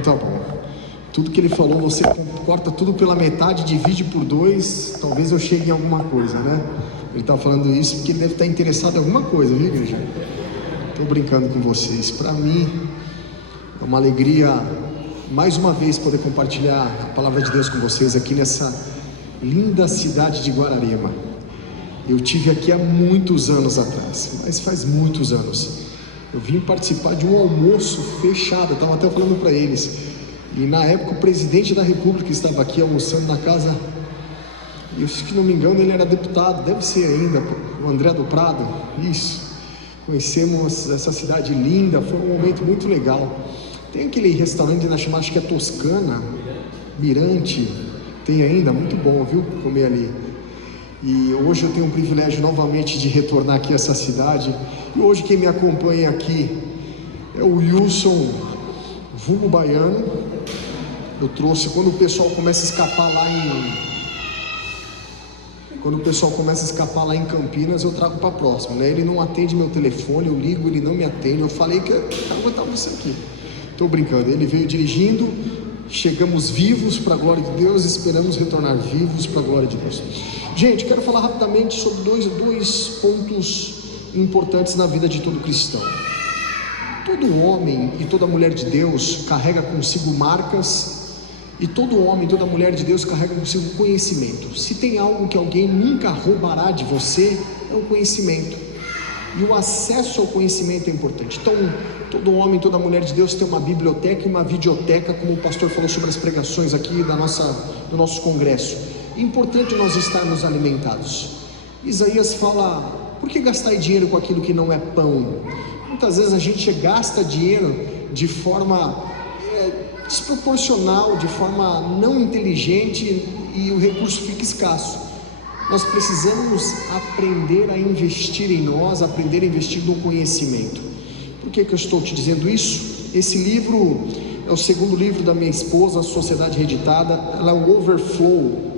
Então tá bom. Tudo que ele falou, você corta tudo pela metade, divide por 2, talvez eu chegue em alguma coisa, né? Ele tá falando isso porque ele deve estar interessado em alguma coisa, viu, igreja? Tô brincando com vocês. Para mim é uma alegria mais uma vez poder compartilhar a palavra de Deus com vocês aqui nessa linda cidade de Guararema. Eu tive aqui há muitos anos atrás, mas faz muitos anos. Eu vim participar de um almoço fechado, eu estava até falando para eles. E na época o presidente da república estava aqui almoçando na casa, e se não me engano ele era deputado, deve ser ainda, o André do Prado, isso. Conhecemos essa cidade linda, foi um momento muito legal. Tem aquele restaurante na chamada, acho que é Toscana, Mirante, tem ainda, muito bom, viu, comer ali. E hoje eu tenho o privilégio novamente de retornar aqui a essa cidade, e hoje quem me acompanha aqui é o Wilson, vulgo baiano. Eu trouxe, quando o pessoal começa a escapar lá em Campinas, eu trago para próximo, né? Ele não atende meu telefone, eu ligo, ele não me atende, eu falei que eu quero aguentar você aqui. Estou brincando, ele veio dirigindo, chegamos vivos para a glória de Deus, esperamos retornar vivos para a glória de Deus. Gente, quero falar rapidamente sobre dois pontos importantes na vida de todo cristão. Todo homem e toda mulher de Deus carrega consigo marcas, e todo homem e toda mulher de Deus carrega consigo conhecimento. Se tem algo que alguém nunca roubará de você, é o conhecimento. E o acesso ao conhecimento é importante. Então, todo homem e toda mulher de Deus tem uma biblioteca e uma videoteca, como o pastor falou sobre as pregações aqui do nosso congresso. É importante nós estarmos alimentados. Isaías fala, por que gastar dinheiro com aquilo que não é pão? Muitas vezes a gente gasta dinheiro de forma desproporcional, de forma não inteligente, e o recurso fica escasso. Nós precisamos aprender a investir em nós, aprender a investir no conhecimento. Por que eu estou te dizendo isso? Esse livro é o segundo livro da minha esposa, a Sociedade Reeditada, ela é o Overflow,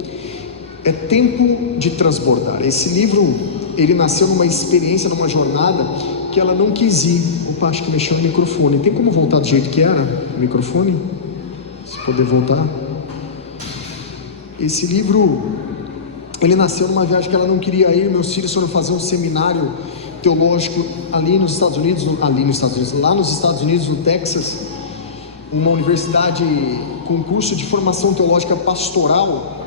é tempo de transbordar. Esse livro, ele nasceu numa experiência, numa jornada que ela não quis ir. Opa, acho que mexeu no microfone. Tem como voltar do jeito que era o microfone? Se poder voltar. Esse livro, ele nasceu numa viagem que ela não queria ir. Meus filhos foram fazer um seminário teológico lá nos Estados Unidos, no Texas, uma universidade com curso de formação teológica pastoral.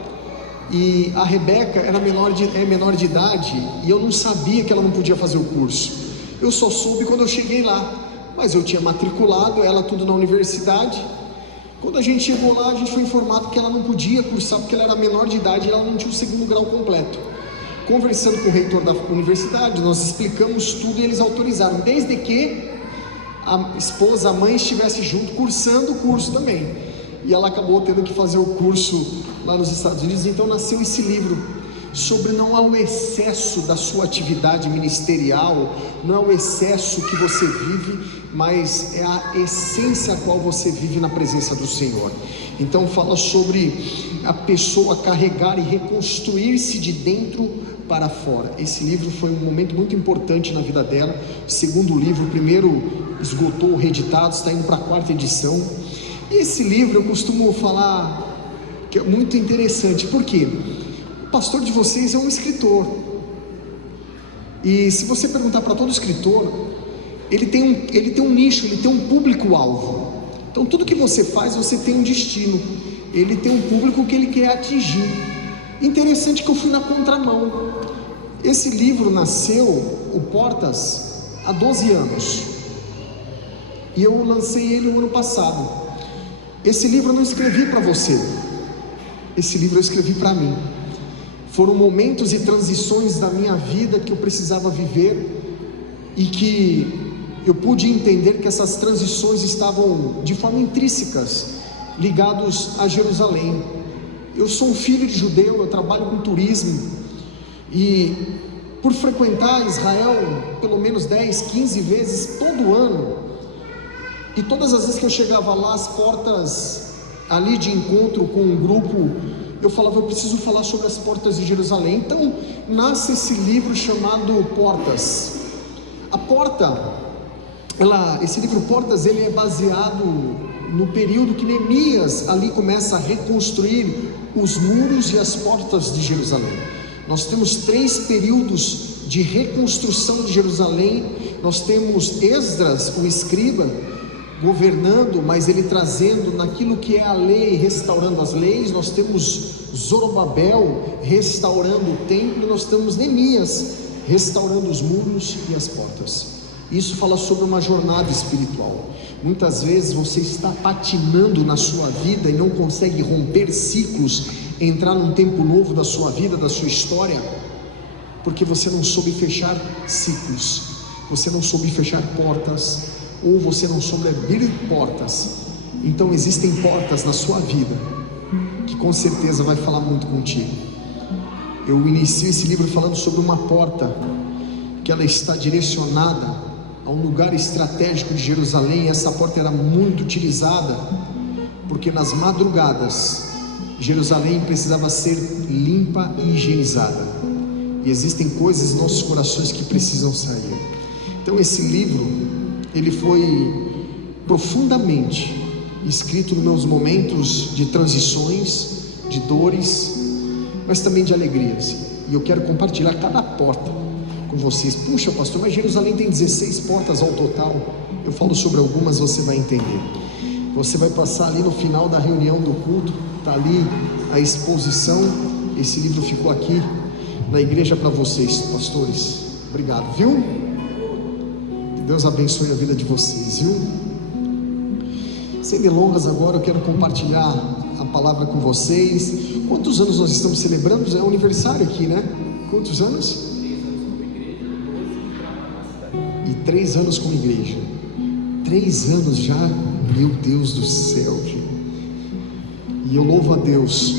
E a Rebeca era menor de idade, e eu não sabia que ela não podia fazer o curso. Eu só soube quando eu cheguei lá, mas eu tinha matriculado ela tudo na universidade. Quando a gente chegou lá, a gente foi informado que ela não podia cursar porque ela era menor de idade e ela não tinha o segundo grau completo. Conversando com o reitor da universidade, nós explicamos tudo e eles autorizaram, desde que a esposa, a mãe estivesse junto cursando o curso também. E ela acabou tendo que fazer o curso lá nos Estados Unidos. Então nasceu esse livro sobre não é o excesso da sua atividade ministerial, não é o excesso que você vive, mas é a essência a qual você vive na presença do Senhor. Então fala sobre a pessoa carregar e reconstruir-se de dentro para fora. Esse livro foi um momento muito importante na vida dela. O segundo livro, o primeiro esgotou, reeditado, está indo para a 4ª edição. Esse livro eu costumo falar que é muito interessante, porque o pastor de vocês é um escritor, e se você perguntar para todo escritor, ele tem um nicho, ele tem um público-alvo. Então tudo que você faz, você tem um destino, ele tem um público que ele quer atingir. Interessante que eu fui na contramão. Esse livro nasceu, o Portas, há 12 anos, e eu lancei ele no ano passado. Esse livro eu não escrevi para você, esse livro eu escrevi para mim. Foram momentos e transições da minha vida que eu precisava viver, e que eu pude entender que essas transições estavam de forma intrínsecas ligados a Jerusalém. Eu sou um filho de judeu, eu trabalho com turismo, e por frequentar Israel pelo menos 10, 15 vezes todo ano, e todas as vezes que eu chegava lá, as portas ali de encontro com um grupo, eu falava, eu preciso falar sobre as portas de Jerusalém. Então nasce esse livro chamado Portas. A porta, esse livro Portas, ele é baseado no período que Neemias ali começa a reconstruir os muros e as portas de Jerusalém. Nós temos 3 períodos de reconstrução de Jerusalém. Nós temos Esdras, o escriba, governando, mas ele trazendo naquilo que é a lei, restaurando as leis. Nós temos Zorobabel restaurando o templo. Nós temos Neemias restaurando os muros e as portas. Isso fala sobre uma jornada espiritual. Muitas vezes você está patinando na sua vida e não consegue romper ciclos, entrar num tempo novo da sua vida, da sua história, porque você não soube fechar ciclos, você não soube fechar portas, ou você não soube abrir portas. Então existem portas na sua vida que com certeza vai falar muito contigo. Eu inicio esse livro falando sobre uma porta que ela está direcionada a um lugar estratégico de Jerusalém. Essa porta era muito utilizada porque nas madrugadas Jerusalém precisava ser limpa e higienizada, e existem coisas em nossos corações que precisam sair. Então esse livro, ele foi profundamente escrito nos meus momentos de transições, de dores, mas também de alegrias, e eu quero compartilhar cada porta com vocês. Puxa, pastor, mas Jerusalém tem 16 portas ao total. Eu falo sobre algumas, você vai entender. Você vai passar ali no final da reunião do culto, está ali a exposição. Esse livro ficou aqui na igreja para vocês, pastores. Obrigado, viu? Que Deus abençoe a vida de vocês, viu? Sem delongas, agora eu quero compartilhar a palavra com vocês. Quantos anos nós estamos celebrando? É um aniversário aqui, né? Quantos anos? 3 anos como igreja. 3 anos já, meu Deus do céu, gente. E eu louvo a Deus,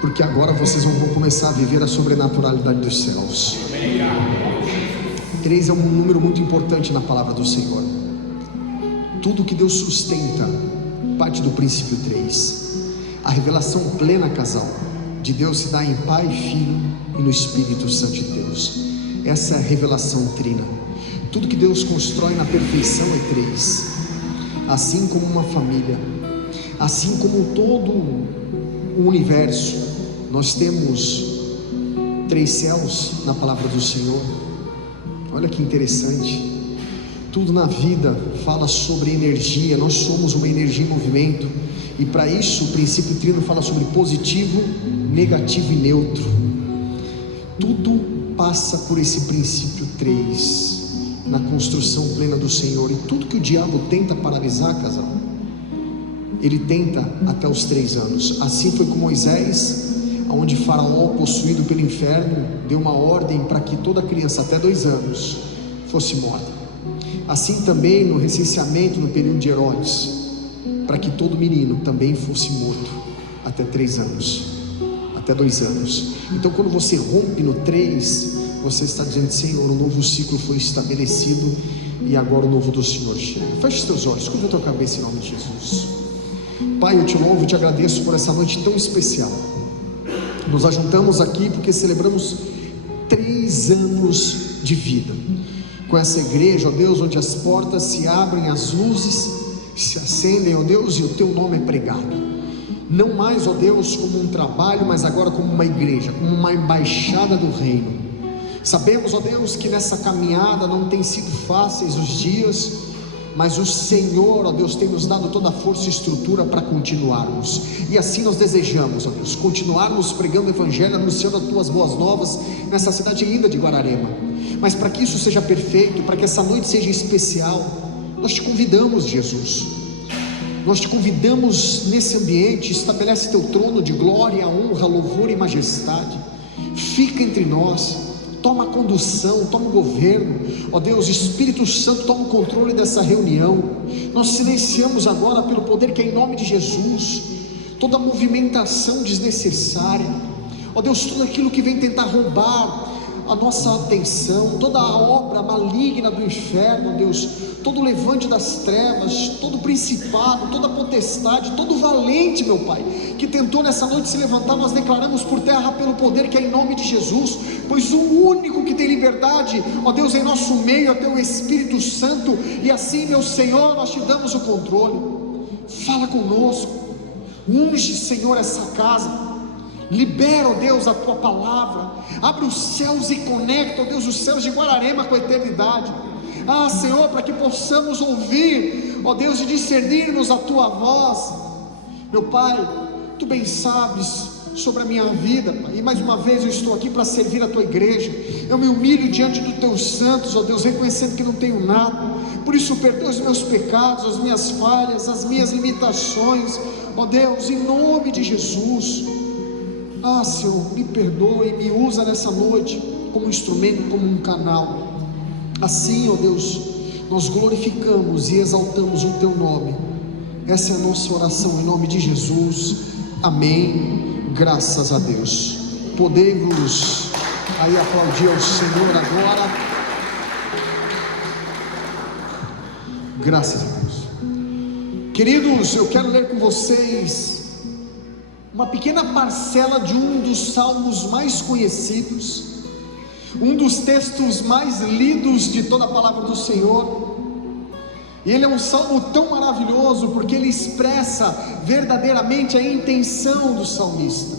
porque agora vocês vão começar a viver a sobrenaturalidade dos céus. 3 é um número muito importante na palavra do Senhor. Tudo que Deus sustenta parte do princípio 3. A revelação plena, casal, de Deus se dá em Pai, Filho e no Espírito Santo de Deus. Essa é a revelação trina. Tudo que Deus constrói na perfeição é 3. Assim como uma família, assim como todo o universo, nós temos 3 céus na palavra do Senhor. Olha que interessante. Tudo na vida fala sobre energia. Nós somos uma energia em movimento, e para isso o princípio trino fala sobre positivo, negativo e neutro. Tudo passa por esse princípio 3 na construção plena do Senhor. E tudo que o diabo tenta paralisar, casal, ele tenta até os 3 anos. Assim foi com Moisés, onde Faraó, possuído pelo inferno, deu uma ordem para que toda criança até 2 anos fosse morta. Assim também no recenseamento no período de Herodes, para que todo menino também fosse morto até 3 anos, até 2 anos. Então quando você rompe no 3, você está dizendo: Senhor, um novo ciclo foi estabelecido, e agora o novo do Senhor chega. Feche os teus olhos, curva a tua cabeça em nome de Jesus. Pai, eu te louvo e te agradeço por essa noite tão especial. Nos ajuntamos aqui porque celebramos 3 anos de vida com essa igreja, ó Deus, onde as portas se abrem, as luzes se acendem, ó Deus, e o teu nome é pregado. Não mais, ó Deus, como um trabalho, mas agora como uma igreja, como uma embaixada do reino. Sabemos, ó Deus, que nessa caminhada não tem sido fáceis os dias, mas o Senhor, ó Deus, tem nos dado toda a força e estrutura para continuarmos, e assim nós desejamos, ó Deus, continuarmos pregando o Evangelho, anunciando as tuas boas novas nessa cidade linda de Guararema. Mas para que isso seja perfeito, para que essa noite seja especial, nós te convidamos, Jesus, nós te convidamos nesse ambiente. Estabelece teu trono de glória, honra, louvor e majestade. Fica entre nós, toma a condução, toma o governo, ó Deus. Espírito Santo, toma o controle dessa reunião. Nós silenciamos agora, pelo poder que é em nome de Jesus, toda movimentação desnecessária, ó Deus, tudo aquilo que vem tentar roubar a nossa atenção, toda a obra maligna do inferno, ó Deus, todo levante das trevas, todo principado, toda potestade, todo valente, meu Pai, que tentou nessa noite se levantar, nós declaramos por terra pelo poder que é em nome de Jesus, pois o único que tem liberdade, ó Deus, em nosso meio é teu Espírito Santo, e assim, meu Senhor, nós te damos o controle. fala conosco, unge, Senhor, essa casa, libera, ó Deus, a Tua palavra, abre os céus e conecta, ó Deus, os céus de Guararema com a eternidade. Senhor, para que possamos ouvir, ó Deus, e discernirmos a Tua voz. Meu Pai, Tu bem sabes sobre a minha vida, Pai, e mais uma vez eu estou aqui para servir a Tua igreja. Eu me humilho diante dos Teus santos, ó Deus, reconhecendo que não tenho nada. Por isso perdoa os meus pecados, as minhas falhas, as minhas limitações, ó Deus, em nome de Jesus. Senhor, me perdoe, me usa nessa noite como um instrumento, como um canal. Assim, ó Deus, nós glorificamos e exaltamos o Teu nome. Essa é a nossa oração em nome de Jesus. Amém. Graças a Deus. Podemos aí aplaudir ao Senhor agora. Graças a Deus. Queridos, eu quero ler com vocês uma pequena parcela de um dos salmos mais conhecidos, um dos textos mais lidos de toda a palavra do Senhor. E ele é um salmo tão maravilhoso porque ele expressa verdadeiramente a intenção do salmista.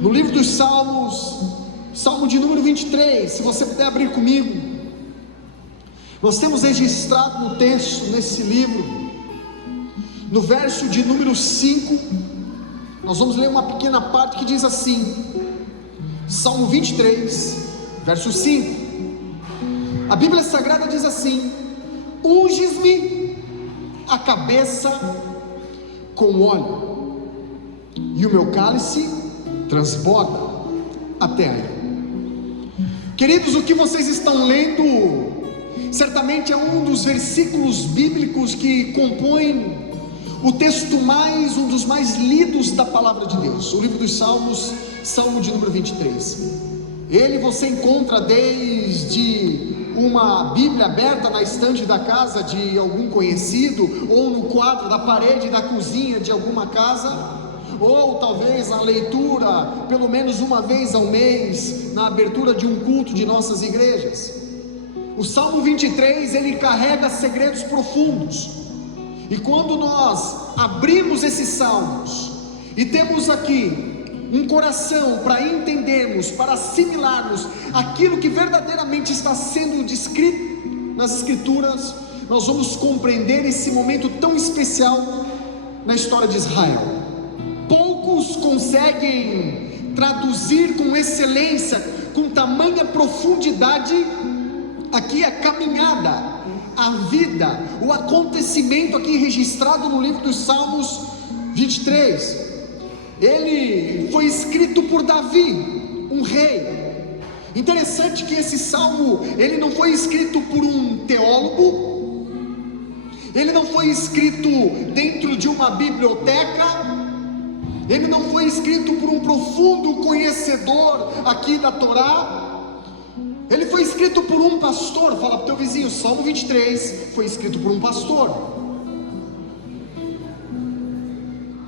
No livro dos Salmos, Salmo de número 23, se você puder abrir comigo, nós temos registrado no texto, nesse livro, no verso de número 5, nós vamos ler uma pequena parte que diz assim, Salmo 23, verso 5, a Bíblia Sagrada diz assim: unges-me a cabeça com óleo, e o meu cálice transborda até aí. Queridos, o que vocês estão lendo, certamente é um dos versículos bíblicos que compõem o texto um dos mais lidos da palavra de Deus, o livro dos Salmos, Salmo de número 23. Ele você encontra desde uma Bíblia aberta na estante da casa de algum conhecido, ou no quadro da parede da cozinha de alguma casa, ou talvez a leitura pelo menos uma vez ao mês, na abertura de um culto de nossas igrejas. O Salmo 23, ele carrega segredos profundos, e quando nós abrimos esses salmos, e temos aqui um coração para entendermos, para assimilarmos aquilo que verdadeiramente está sendo descrito nas Escrituras, nós vamos compreender esse momento tão especial na história de Israel. Poucos conseguem traduzir com excelência, com tamanha profundidade, aqui a caminhada, a vida, o acontecimento aqui registrado no livro dos Salmos 23. Ele foi escrito por Davi, um rei. Interessante que esse salmo, ele não foi escrito por um teólogo, ele não foi escrito dentro de uma biblioteca, ele não foi escrito por um profundo conhecedor aqui da Torá. Ele foi escrito por um pastor. Fala para o teu vizinho, Salmo 23 foi escrito por um pastor.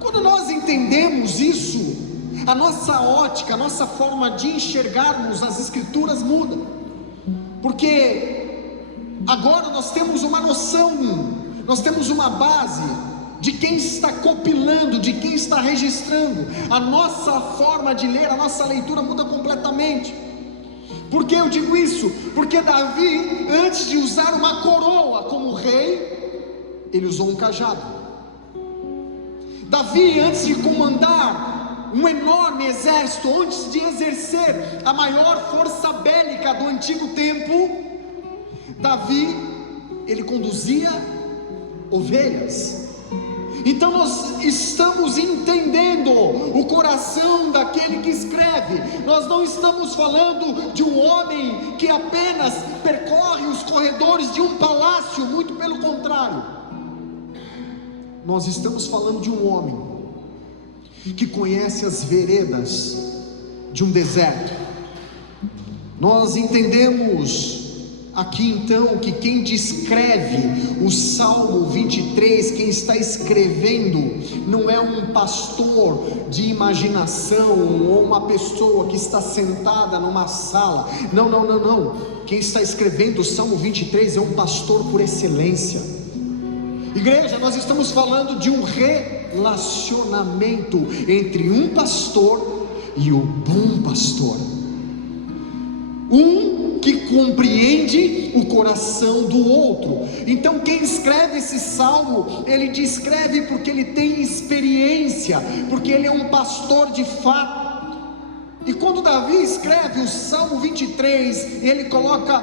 Quando nós entendemos isso, a nossa ótica, a nossa forma de enxergarmos as Escrituras muda, porque agora nós temos uma noção, nós temos uma base de quem está compilando, de quem está registrando. A nossa forma de ler, a nossa leitura muda completamente. Por que eu digo isso? Porque Davi, antes de usar uma coroa como rei, ele usou um cajado. Davi, antes de comandar um enorme exército, antes de exercer a maior força bélica do antigo tempo, Davi, ele conduzia ovelhas. Então nós estamos entendendo o coração daquele que escreve. Nós não estamos falando de um homem que apenas percorre os corredores de um palácio, muito pelo contrário. Nós estamos falando de um homem que conhece as veredas de um deserto. Nós entendemos aqui então que quem descreve o Salmo 23, quem está escrevendo, não é um pastor de imaginação ou uma pessoa que está sentada numa sala. Não. Quem está escrevendo o Salmo 23 é um pastor por excelência. Igreja, nós estamos falando de um relacionamento entre um pastor e o bom pastor, um que compreende o coração do outro. Então quem escreve esse salmo, ele descreve porque ele tem experiência, porque ele é um pastor de fato. E quando Davi escreve o Salmo 23, ele coloca: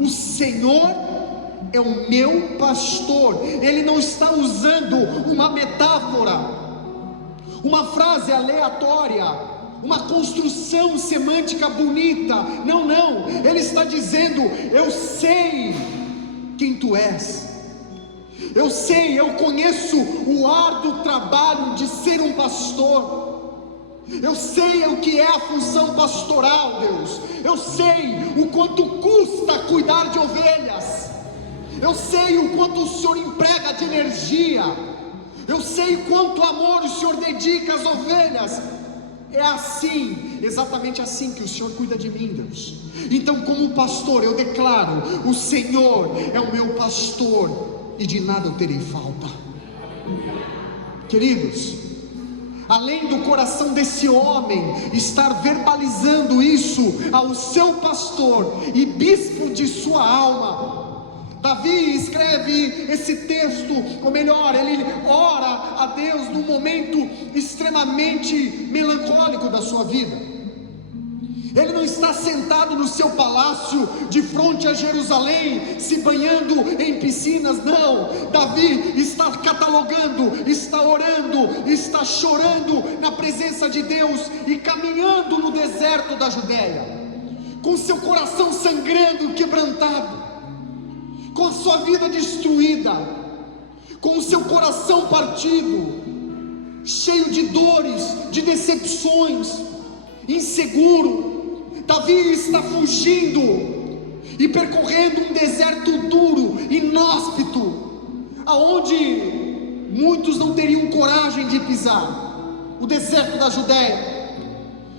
o Senhor é o meu pastor. Ele não está usando uma metáfora, uma frase aleatória, uma construção semântica bonita. Não, ele está dizendo: eu sei quem tu és, eu conheço o árduo trabalho de ser um pastor. Eu sei o que é a função pastoral, Deus. Eu sei o quanto custa cuidar de ovelhas. Eu sei o quanto o Senhor emprega de energia. Eu sei quanto amor o Senhor dedica às ovelhas. É assim, exatamente assim que o Senhor cuida de mim, Deus. Então, como pastor, eu declaro: o Senhor é o meu pastor e de nada eu terei falta. Queridos, além do coração desse homem estar verbalizando isso ao seu pastor e bispo de sua alma, Davi escreve esse texto, ou melhor, ele ora a Deus num momento extremamente melancólico da sua vida. Ele não está sentado no seu palácio de frente a Jerusalém, se banhando em piscinas, não. Davi está catalogando, está orando, está chorando na presença de Deus e caminhando no deserto da Judéia, com seu coração sangrando, quebrantado, com a sua vida destruída, com o seu coração partido, cheio de dores, de decepções, inseguro. Davi está fugindo e percorrendo um deserto duro, inóspito, aonde muitos não teriam coragem de pisar, o deserto da Judéia.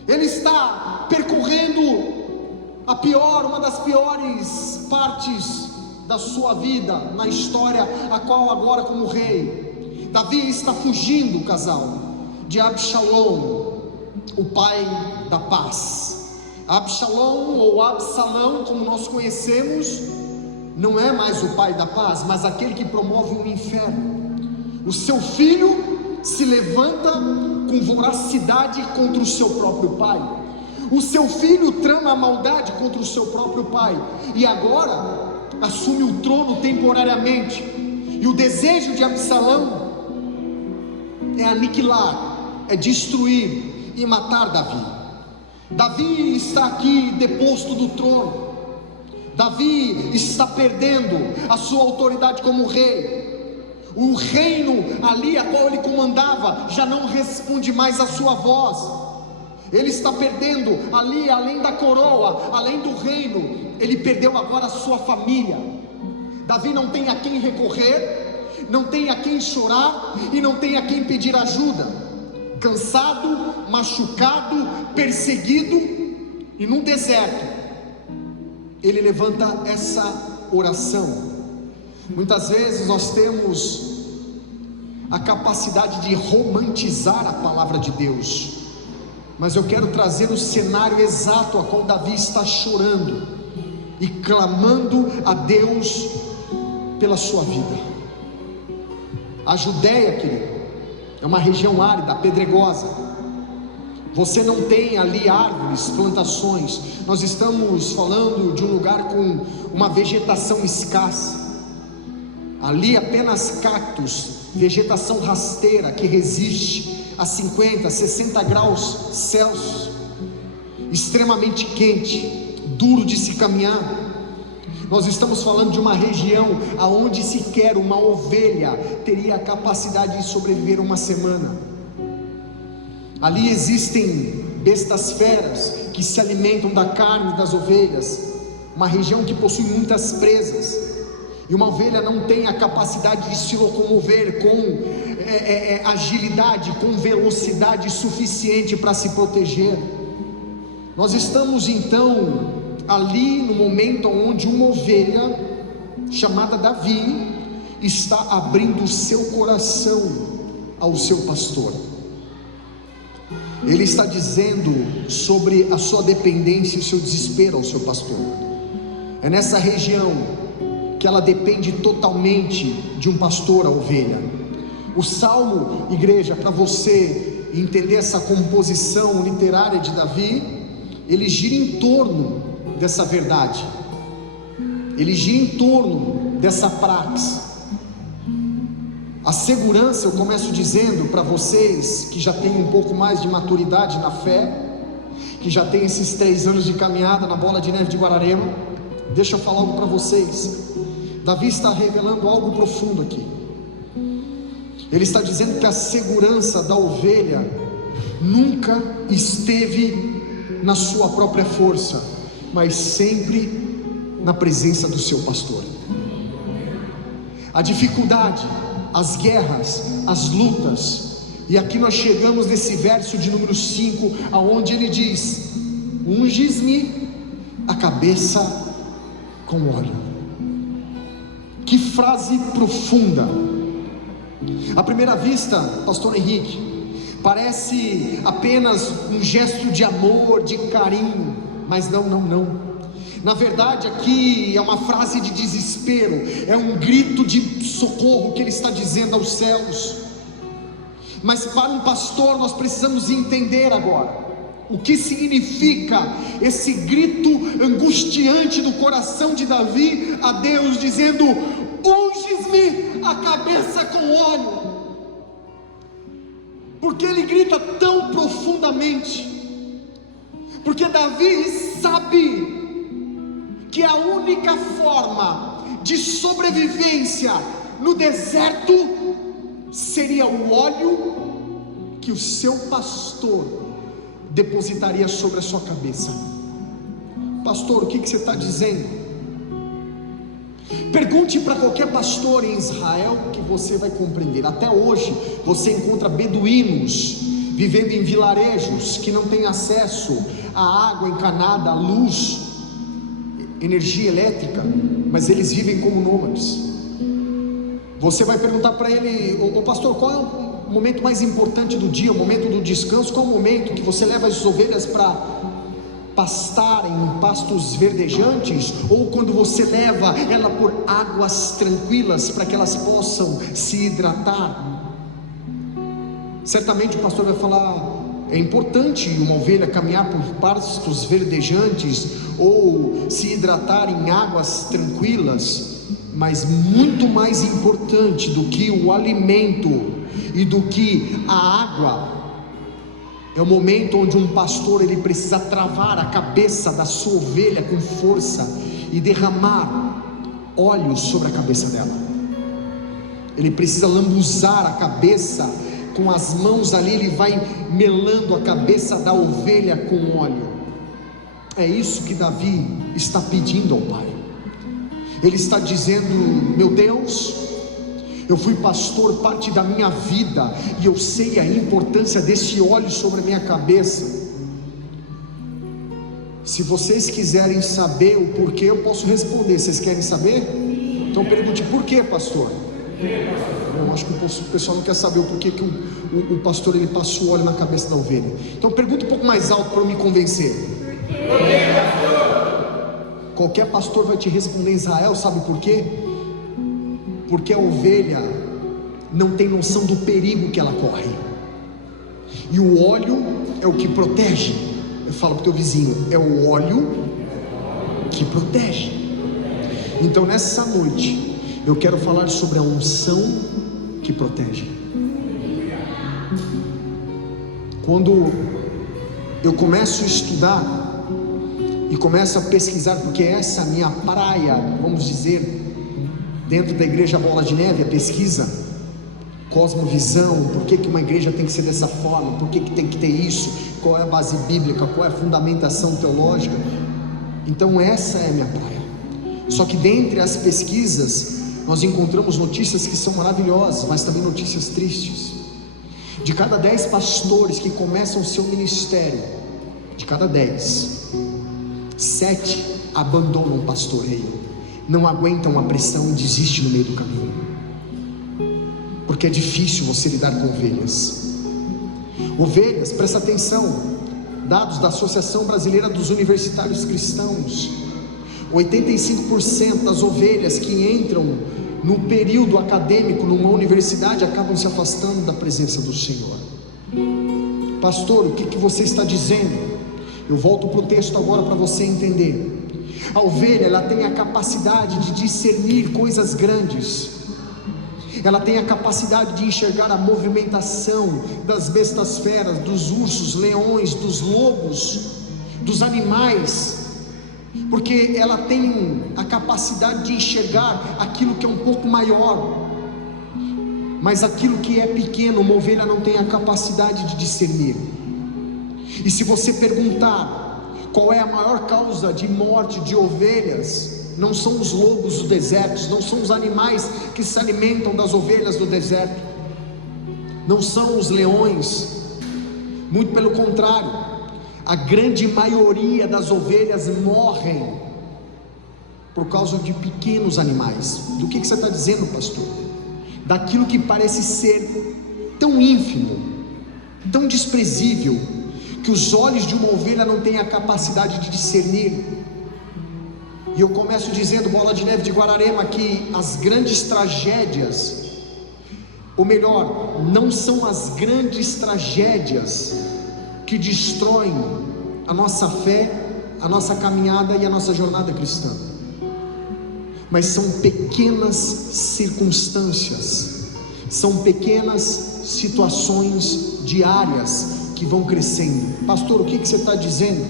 Ele está percorrendo uma das piores partes da sua vida na história, a qual agora como rei. Davi está fugindo, casal, de Absalão, o pai da paz. Absalão, ou Absalão, como nós conhecemos, não é mais o pai da paz, mas aquele que promove um inferno. O seu filho se levanta com voracidade contra o seu próprio pai. O seu filho trama a maldade contra o seu próprio pai, e agora assume o trono temporariamente. E o desejo de Absalão é aniquilar, é destruir e matar Davi. Davi está aqui deposto do trono. Davi está perdendo a sua autoridade como rei. O reino ali a qual ele comandava já não responde mais à sua voz. Ele está perdendo ali, além da coroa, além do reino, ele perdeu agora a sua família. Davi não tem a quem recorrer, não tem a quem chorar e não tem a quem pedir ajuda. Cansado, machucado, perseguido, e num deserto, ele levanta essa oração. Muitas vezes nós temos a capacidade de romantizar a palavra de Deus, mas eu quero trazer o cenário exato a qual Davi está chorando e clamando a Deus pela sua vida. A Judéia, querido, é uma região árida, pedregosa. Você não tem ali árvores, plantações. Nós estamos falando de um lugar com uma vegetação escassa. Ali apenas cactos, vegetação rasteira que resiste a 50, 60 graus Celsius, extremamente quente, duro de se caminhar. Nós estamos falando de uma região aonde sequer uma ovelha teria a capacidade de sobreviver uma semana. Ali existem bestas feras que se alimentam da carne das ovelhas, uma região que possui muitas presas, e uma ovelha não tem a capacidade de se locomover com agilidade, com velocidade suficiente para se proteger. Nós estamos então ali no momento onde uma ovelha chamada Davi está abrindo o seu coração ao seu pastor. Ele está dizendo sobre a sua dependência e o seu desespero ao seu pastor. É nessa região que ela depende totalmente de um pastor, a ovelha. O salmo, igreja, para você entender essa composição literária de Davi, ele gira em torno dessa verdade, ele gira em torno dessa praxis. A segurança, eu começo dizendo para vocês que já têm um pouco mais de maturidade na fé, que já tem esses 3 anos de caminhada na Bola de Neve de Guararema, deixa eu falar algo para vocês. Davi está revelando algo profundo aqui. Ele está dizendo que a segurança da ovelha nunca esteve na sua própria força, mas sempre na presença do seu pastor. A dificuldade, as guerras, as lutas, e aqui nós chegamos nesse verso de número 5, aonde ele diz: unges-me a cabeça com óleo. Que frase profunda! À primeira vista, pastor Henrique, parece apenas um gesto de amor, de carinho, mas não. Na verdade aqui é uma frase de desespero, é um grito de socorro que ele está dizendo aos céus. Mas para um pastor nós precisamos entender agora o que significa esse grito angustiante do coração de Davi a Deus, dizendo: unges-me a cabeça com óleo. Porque ele grita tão profundamente, porque Davi sabe que a única forma de sobrevivência no deserto seria o óleo que o seu pastor depositaria sobre a sua cabeça. Pastor, o que você está dizendo? Pergunte para qualquer pastor em Israel que você vai compreender. Até hoje você encontra beduínos vivendo em vilarejos que não têm acesso à água encanada, à luz, energia elétrica, mas eles vivem como nômades. Você vai perguntar para ele: ô pastor, qual é o momento mais importante do dia, o momento do descanso? Qual é o momento que você leva as ovelhas para pastar em pastos verdejantes, ou quando você leva ela por águas tranquilas para que elas possam se hidratar? Certamente o pastor vai falar: é importante uma ovelha caminhar por pastos verdejantes ou se hidratar em águas tranquilas, mas muito mais importante do que o alimento e do que a água é o momento onde um pastor ele precisa travar a cabeça da sua ovelha com força e derramar óleo sobre a cabeça dela. Ele precisa lambuzar a cabeça com as mãos ali, ele vai melando a cabeça da ovelha com óleo. É isso que Davi está pedindo ao Pai. Ele está dizendo: meu Deus, eu fui pastor parte da minha vida, e eu sei a importância desse óleo sobre a minha cabeça. Se vocês quiserem saber o porquê, eu posso responder. Vocês querem saber? Então pergunte: por quê, pastor? Eu acho que o pessoal não quer saber o porquê que o pastor ele passa o óleo na cabeça da ovelha. Então pergunta um pouco mais alto para eu me convencer. Qualquer pastor vai te responder em Israel, sabe por quê? Porque a ovelha não tem noção do perigo que ela corre, e o óleo é o que protege. Eu falo para o teu vizinho: é o óleo que protege. Então nessa noite eu quero falar sobre a unção que protege. Quando eu começo a estudar e começo a pesquisar, porque essa é a minha praia, vamos dizer, dentro da igreja Bola de Neve, a pesquisa, cosmovisão, por que uma igreja tem que ser dessa forma, por que tem que ter isso, qual é a base bíblica, qual é a fundamentação teológica. Então essa é a minha praia. Só que dentre as pesquisas nós encontramos notícias que são maravilhosas, mas também notícias tristes. De cada 10 pastores que começam o seu ministério, de cada 10, 7 abandonam o pastoreio, não aguentam a pressão e desistem no meio do caminho. porque é difícil você lidar com ovelhas. Ovelhas, presta atenção, dados da Associação Brasileira dos Universitários Cristãos, 85% das ovelhas que entram no período acadêmico numa universidade acabam se afastando da presença do Senhor. Pastor, o que você está dizendo? Eu volto para o texto agora para você entender. A ovelha, ela tem a capacidade de discernir coisas grandes, ela tem a capacidade de enxergar a movimentação das bestas feras, dos ursos, leões, dos lobos, dos animais, porque ela tem a capacidade de enxergar aquilo que é um pouco maior, mas aquilo que é pequeno, uma ovelha não tem a capacidade de discernir. E se você perguntar qual é a maior causa de morte de ovelhas, não são os lobos dos desertos, não são os animais que se alimentam das ovelhas do deserto, não são os leões, muito pelo contrário, a grande maioria das ovelhas morrem por causa de pequenos animais. Do que você está dizendo, pastor? Daquilo que parece ser tão ínfimo, tão desprezível, que os olhos de uma ovelha não têm a capacidade de discernir. E eu começo dizendo, Bola de Neve de Guararema, que as grandes tragédias, ou melhor, não são as grandes tragédias que destroem a nossa fé, a nossa caminhada e a nossa jornada cristã, mas são pequenas circunstâncias, são pequenas situações diárias que vão crescendo. Pastor, o que você está dizendo?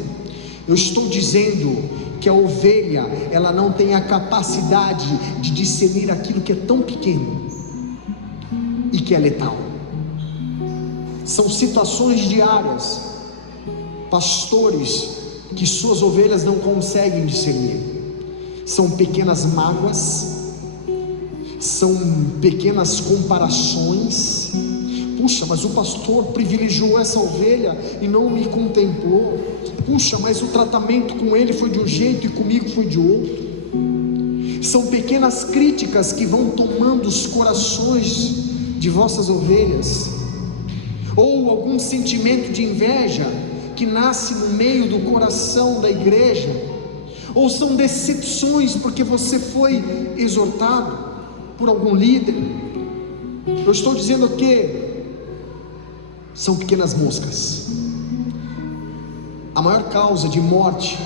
Eu estou dizendo que a ovelha, ela não tem a capacidade de discernir aquilo que é tão pequeno e que é letal. São situações diárias, pastores, que suas ovelhas não conseguem discernir. São pequenas mágoas, são pequenas comparações. Puxa, mas o pastor privilegiou essa ovelha e não me contemplou. Puxa, mas o tratamento com ele foi de um jeito e comigo foi de outro. São pequenas críticas que vão tomando os corações de vossas ovelhas, ou algum sentimento de inveja que nasce no meio do coração da igreja, ou são decepções porque você foi exortado por algum líder. Eu estou dizendo que são pequenas moscas. A maior causa de morte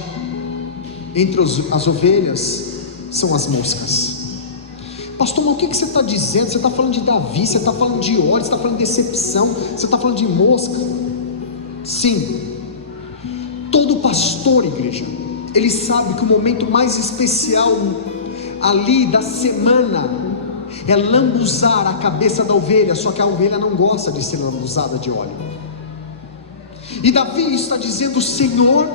entre as ovelhas são as moscas. Pastor, mas o que você está dizendo? Você está falando de Davi, você está falando de ódio, você está falando de decepção, você está falando de mosca. Sim, todo pastor, igreja, ele sabe que o momento mais especial ali da semana é lambuzar a cabeça da ovelha, só que a ovelha não gosta de ser lambuzada de óleo. E Davi está dizendo: Senhor,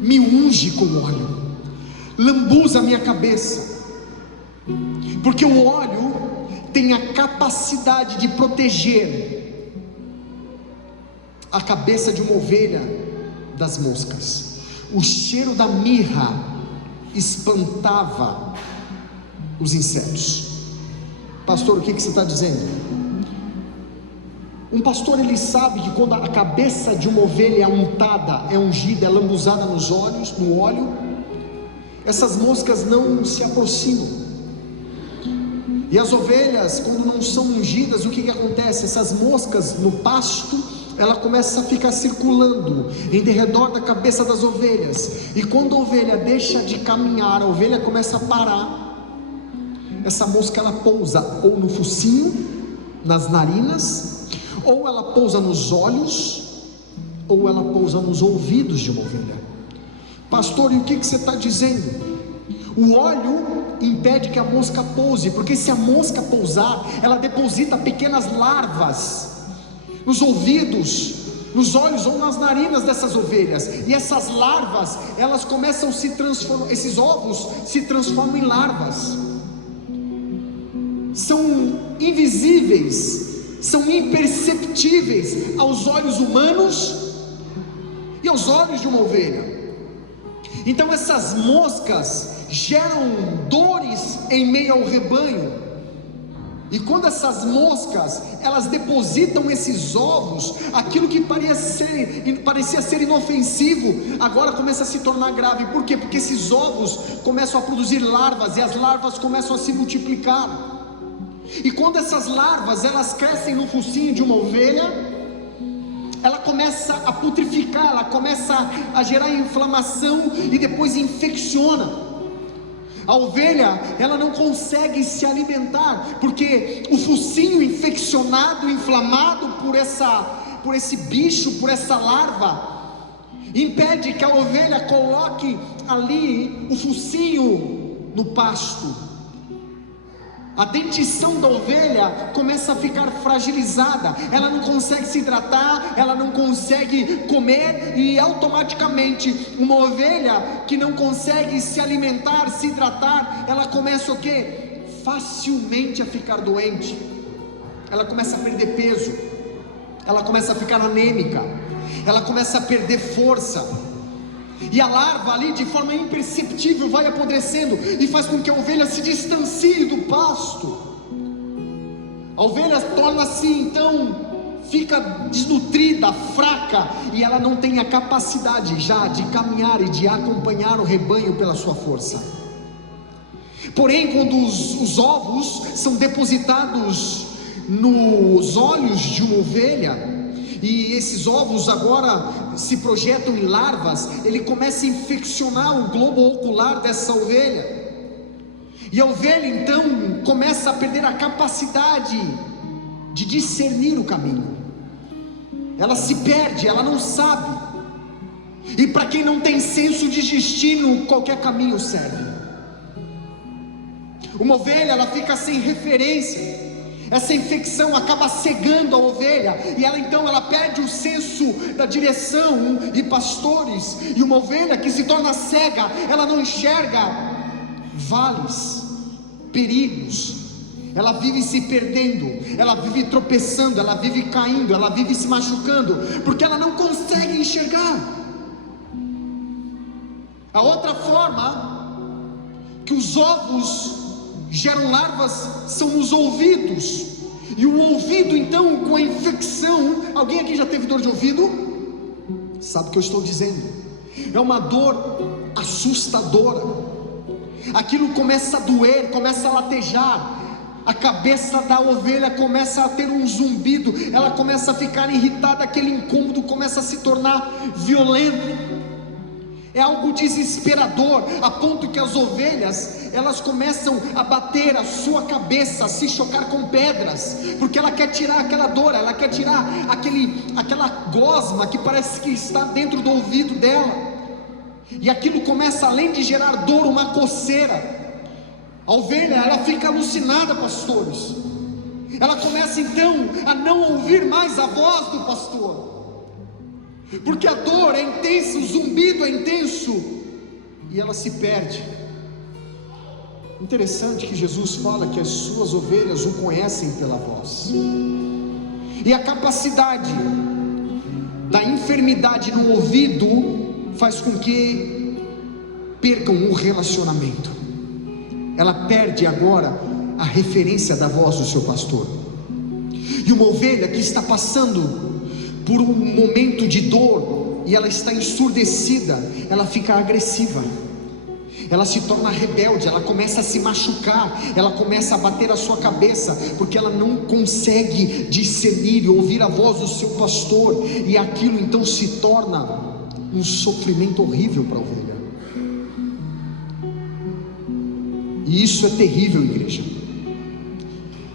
me unge com óleo, lambuza a minha cabeça, porque o óleo tem a capacidade de proteger a cabeça de uma ovelha das moscas. O cheiro da mirra espantava os insetos. Pastor, o que você está dizendo? Um pastor, ele sabe que quando a cabeça de uma ovelha é untada, é ungida, é lambuzada nos olhos, no óleo, essas moscas não se aproximam. E as ovelhas, quando não são ungidas, o que acontece? Essas moscas no pasto, ela começa a ficar circulando em redor da cabeça das ovelhas, e quando a ovelha deixa de caminhar, a ovelha começa a parar. Essa mosca, ela pousa ou no focinho, nas narinas, ou ela pousa nos olhos, ou ela pousa nos ouvidos de uma ovelha. Pastor, e o que você está dizendo? O óleo impede que a mosca pouse, porque se a mosca pousar, ela deposita pequenas larvas nos ouvidos, nos olhos ou nas narinas dessas ovelhas, e essas larvas, elas começam a se transformar, esses ovos se transformam em larvas, são invisíveis, são imperceptíveis aos olhos humanos e aos olhos de uma ovelha. Então essas moscas geram dores em meio ao rebanho, E quando essas moscas, elas depositam esses ovos, aquilo que parecia ser inofensivo, agora começa a se tornar grave. Por quê? Porque esses ovos começam a produzir larvas, e as larvas começam a se multiplicar. E quando essas larvas, elas crescem no focinho de uma ovelha, ela começa a putrificar, ela começa a gerar inflamação, e depois infecciona. A ovelha, ela não consegue se alimentar, porque o focinho infeccionado, inflamado por esse bicho, por essa larva, impede que a ovelha coloque ali o focinho no pasto. A dentição da ovelha começa a ficar fragilizada, ela não consegue se hidratar, ela não consegue comer, e automaticamente uma ovelha que não consegue se alimentar, se hidratar, ela começa o quê? Facilmente a ficar doente, ela começa a perder peso, ela começa a ficar anêmica, ela começa a perder força. E a larva ali, de forma imperceptível, vai apodrecendo e faz com que a ovelha se distancie do pasto. A ovelha torna-se então, fica desnutrida, fraca, e ela não tem a capacidade já de caminhar e de acompanhar o rebanho pela sua força. Porém, quando os ovos são depositados nos olhos de uma ovelha, e esses ovos agora se projetam em larvas, ele começa a infeccionar o globo ocular dessa ovelha, e a ovelha então começa a perder a capacidade de discernir o caminho, ela se perde, ela não sabe, e para quem não tem senso de destino, qualquer caminho serve. Uma ovelha, ela fica sem referência, essa infecção acaba cegando a ovelha, e ela perde o senso da direção e pastores. E uma ovelha que se torna cega, ela não enxerga vales, perigos, ela vive se perdendo, ela vive tropeçando, ela vive caindo, ela vive se machucando, porque ela não consegue enxergar. A outra forma que os ovos geram larvas são nos ouvidos, e o ouvido então, com a infecção, alguém aqui já teve dor de ouvido? Sabe o que eu estou dizendo? É uma dor assustadora, aquilo começa a doer, começa a latejar, a cabeça da ovelha começa a ter um zumbido, ela começa a ficar irritada, aquele incômodo começa a se tornar violento, é algo desesperador, a ponto que as ovelhas, elas começam a bater a sua cabeça, a se chocar com pedras, porque ela quer tirar aquela dor, ela quer tirar aquela gosma que parece que está dentro do ouvido dela, e aquilo começa, além de gerar dor, uma coceira. A ovelha, ela fica alucinada, pastores, ela começa então a não ouvir mais a voz do pastor, porque a dor é intensa, o zumbido é intenso, e ela se perde. Interessante que Jesus fala que as suas ovelhas o conhecem pela voz, e a capacidade da enfermidade no ouvido faz com que percam o relacionamento. Ela perde agora a referência da voz do seu pastor. E uma ovelha que está passando por um momento de dor, e ela está ensurdecida, ela fica agressiva, ela se torna rebelde, ela começa a se machucar, ela começa a bater a sua cabeça, porque ela não consegue discernir e ouvir a voz do seu pastor, e aquilo então se torna um sofrimento horrível para a ovelha. E isso é terrível, igreja.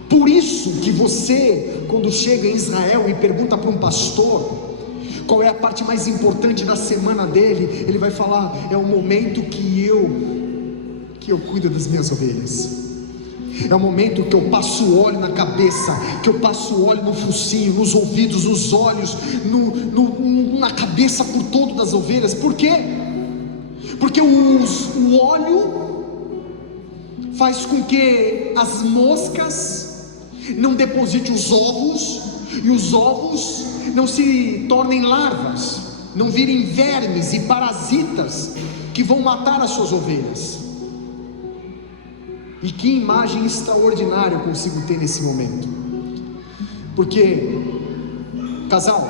Por isso que você, quando chega em Israel e pergunta para um pastor qual é a parte mais importante da semana dele, ele vai falar: é o momento que eu cuido das minhas ovelhas, é o momento que eu passo óleo na cabeça, que eu passo óleo no focinho, nos ouvidos, nos olhos, na cabeça, por todo das ovelhas. Por quê? Porque o óleo faz com que as moscas não depositem os ovos, e os ovos não se tornem larvas, não virem vermes e parasitas que vão matar as suas ovelhas. E que imagem extraordinária eu consigo ter nesse momento. Porque, casal,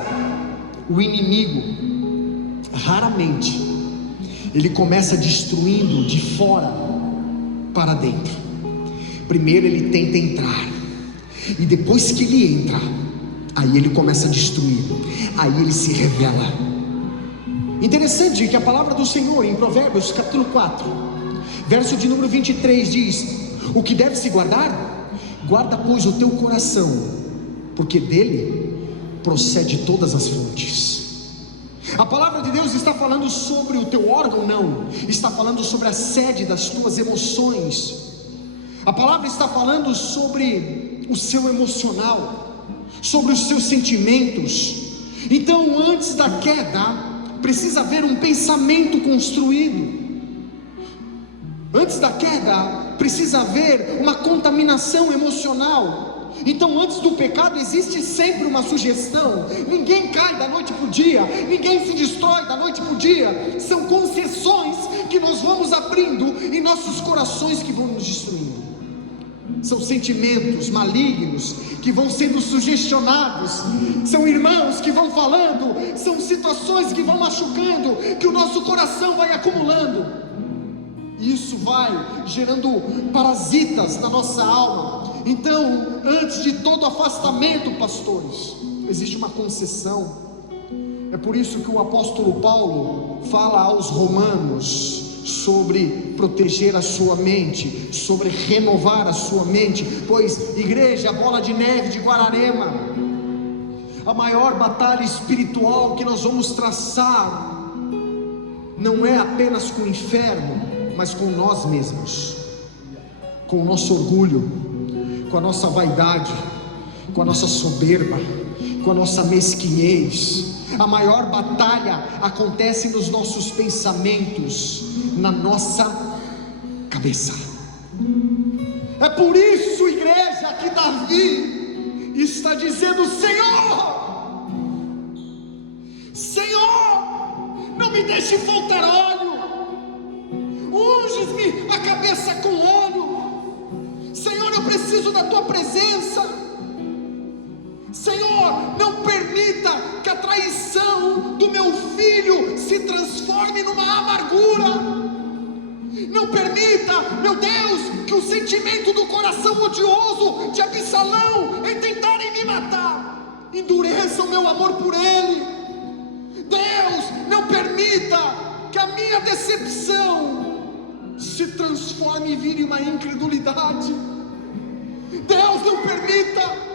o inimigo, raramente, ele começa destruindo de fora para dentro. Primeiro ele tenta entrar, e depois que ele entra, aí ele começa a destruir, aí ele se revela. Interessante que a palavra do Senhor em Provérbios capítulo 4, verso de número 23 diz: o que deve se guardar? Guarda pois o teu coração, porque dele procede todas as fontes. A palavra de Deus está falando sobre o teu órgão? Não, está falando sobre a sede das tuas emoções. A palavra está falando sobre o seu emocional, sobre os seus sentimentos. Então, antes da queda, precisa haver um pensamento construído. Antes da queda, precisa haver uma contaminação emocional. Então, antes do pecado, existe sempre uma sugestão. Ninguém cai da noite para o dia, ninguém se destrói da noite para o dia. São concessões que nós vamos abrindo em nossos corações que vão nos destruindo. São sentimentos malignos que vão sendo sugestionados, são irmãos que vão falando, são situações que vão machucando, que o nosso coração vai acumulando. Isso vai gerando parasitas na nossa alma. Então, antes de todo afastamento, pastores, existe uma concessão. É por isso que o apóstolo Paulo fala aos romanos sobre proteger a sua mente, sobre renovar a sua mente. Pois, igreja, bola de neve de Guararema, a maior batalha espiritual que nós vamos traçar não é apenas com o inferno, mas com nós mesmos, com o nosso orgulho, com a nossa vaidade, com a nossa soberba, com a nossa mesquinhez. A maior batalha acontece nos nossos pensamentos, na nossa cabeça. É por isso, igreja, que Davi está dizendo: Senhor, Senhor, não me deixe faltar óleo, unges-me a cabeça com óleo. Senhor, eu preciso da tua presença. Senhor, não permita que a traição do meu filho se transforme numa amargura. Não permita, meu Deus, que o sentimento do coração odioso de Absalão em tentarem me matar endureça o meu amor por ele. Deus, não permita que a minha decepção se transforme e vire uma incredulidade. Deus, não permita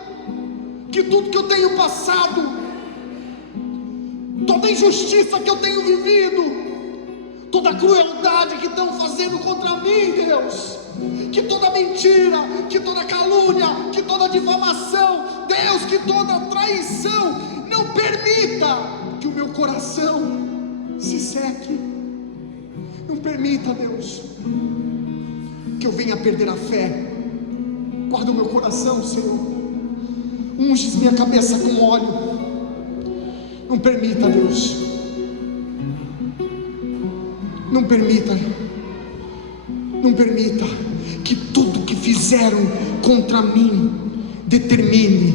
que tudo que eu tenho passado, toda injustiça que eu tenho vivido, toda a crueldade que estão fazendo contra mim, Deus, que toda mentira, que toda calúnia, que toda difamação, Deus, que toda traição, não permita que o meu coração se seque. Não permita, Deus, que eu venha perder a fé. Guarda o meu coração, Senhor. Unges minha cabeça com óleo. Não permita, Deus. Não permita que tudo que fizeram contra mim determine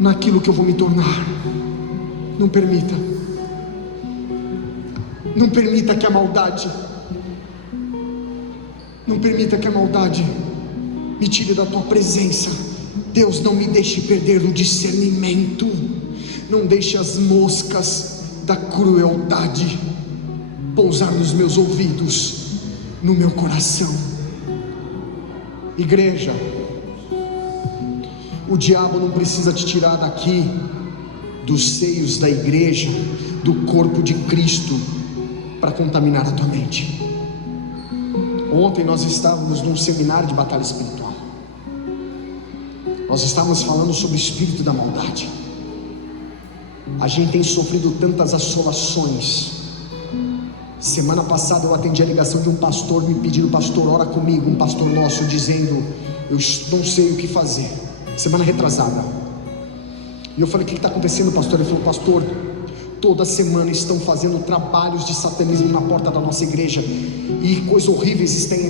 naquilo que eu vou me tornar. Não permita. Não permita que a maldade me tire da tua presença. Deus, não me deixe perder o discernimento. Não deixe as moscas da crueldade pousar nos meus ouvidos, no meu coração. Igreja, o diabo não precisa te tirar daqui, dos seios da igreja, do corpo de Cristo, para contaminar a tua mente. Ontem nós estávamos num seminário de batalha espiritual. Nós estávamos falando sobre o espírito da maldade. A gente tem sofrido tantas assolações. Semana passada eu atendi a ligação de um pastor me pedindo: pastor, ora comigo. Um pastor nosso dizendo: eu não sei o que fazer. Semana retrasada. E eu falei: o que está acontecendo, pastor? Ele falou: pastor, toda semana estão fazendo trabalhos de satanismo na porta da nossa igreja, e coisas horríveis estão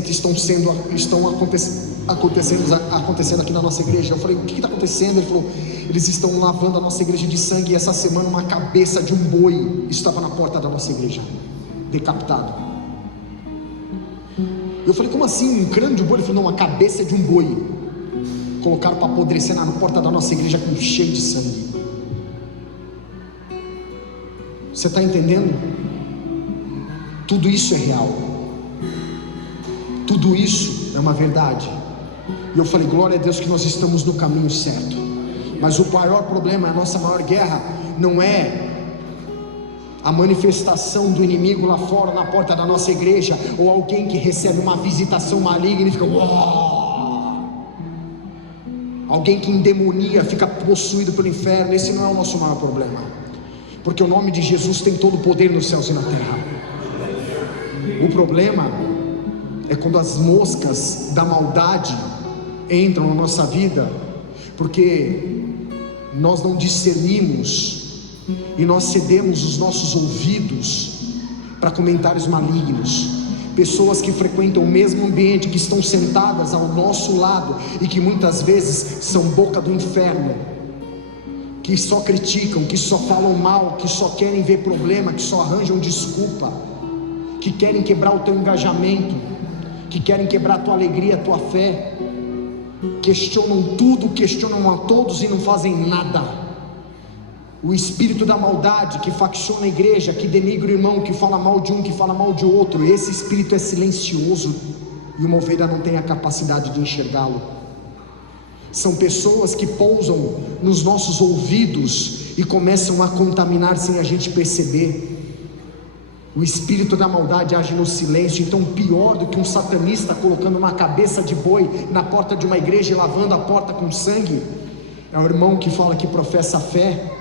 acontecendo aqui na nossa igreja. Eu falei: o que está acontecendo? Ele falou: eles estão lavando a nossa igreja de sangue, e essa semana uma cabeça de um boi estava na porta da nossa igreja, decapitado. Eu falei: como assim? Um crânio de um boi? Ele falou: não, uma cabeça de um boi colocaram para apodrecer na porta da nossa igreja, com cheio de sangue. Você está entendendo? Tudo isso é real, tudo isso é uma verdade. E eu falei: glória a Deus que nós estamos no caminho certo. Mas o maior problema, a nossa maior guerra, não é a manifestação do inimigo lá fora, na porta da nossa igreja, ou alguém que recebe uma visitação maligna e fica alguém que endemonia, fica possuído pelo inferno. Esse não é o nosso maior problema, porque o nome de Jesus tem todo o poder nos céus e na terra. O problema é quando as moscas da maldade entram na nossa vida, porque nós não discernimos e nós cedemos os nossos ouvidos para comentários malignos. Pessoas que frequentam o mesmo ambiente, que estão sentadas ao nosso lado e que muitas vezes são boca do inferno, que só criticam, que só falam mal, que só querem ver problema, que só arranjam desculpa, que querem quebrar o teu engajamento, que querem quebrar a tua alegria, a tua fé, questionam tudo, questionam a todos e não fazem nada. O espírito da maldade que facciona a igreja, que denigra o irmão, que fala mal de um, que fala mal de outro, esse espírito é silencioso, e uma ovelha não tem a capacidade de enxergá-lo. São pessoas que pousam nos nossos ouvidos e começam a contaminar sem a gente perceber. O espírito da maldade age no silêncio. Então, pior do que um satanista colocando uma cabeça de boi na porta de uma igreja e lavando a porta com sangue, é o irmão que fala que professa a fé,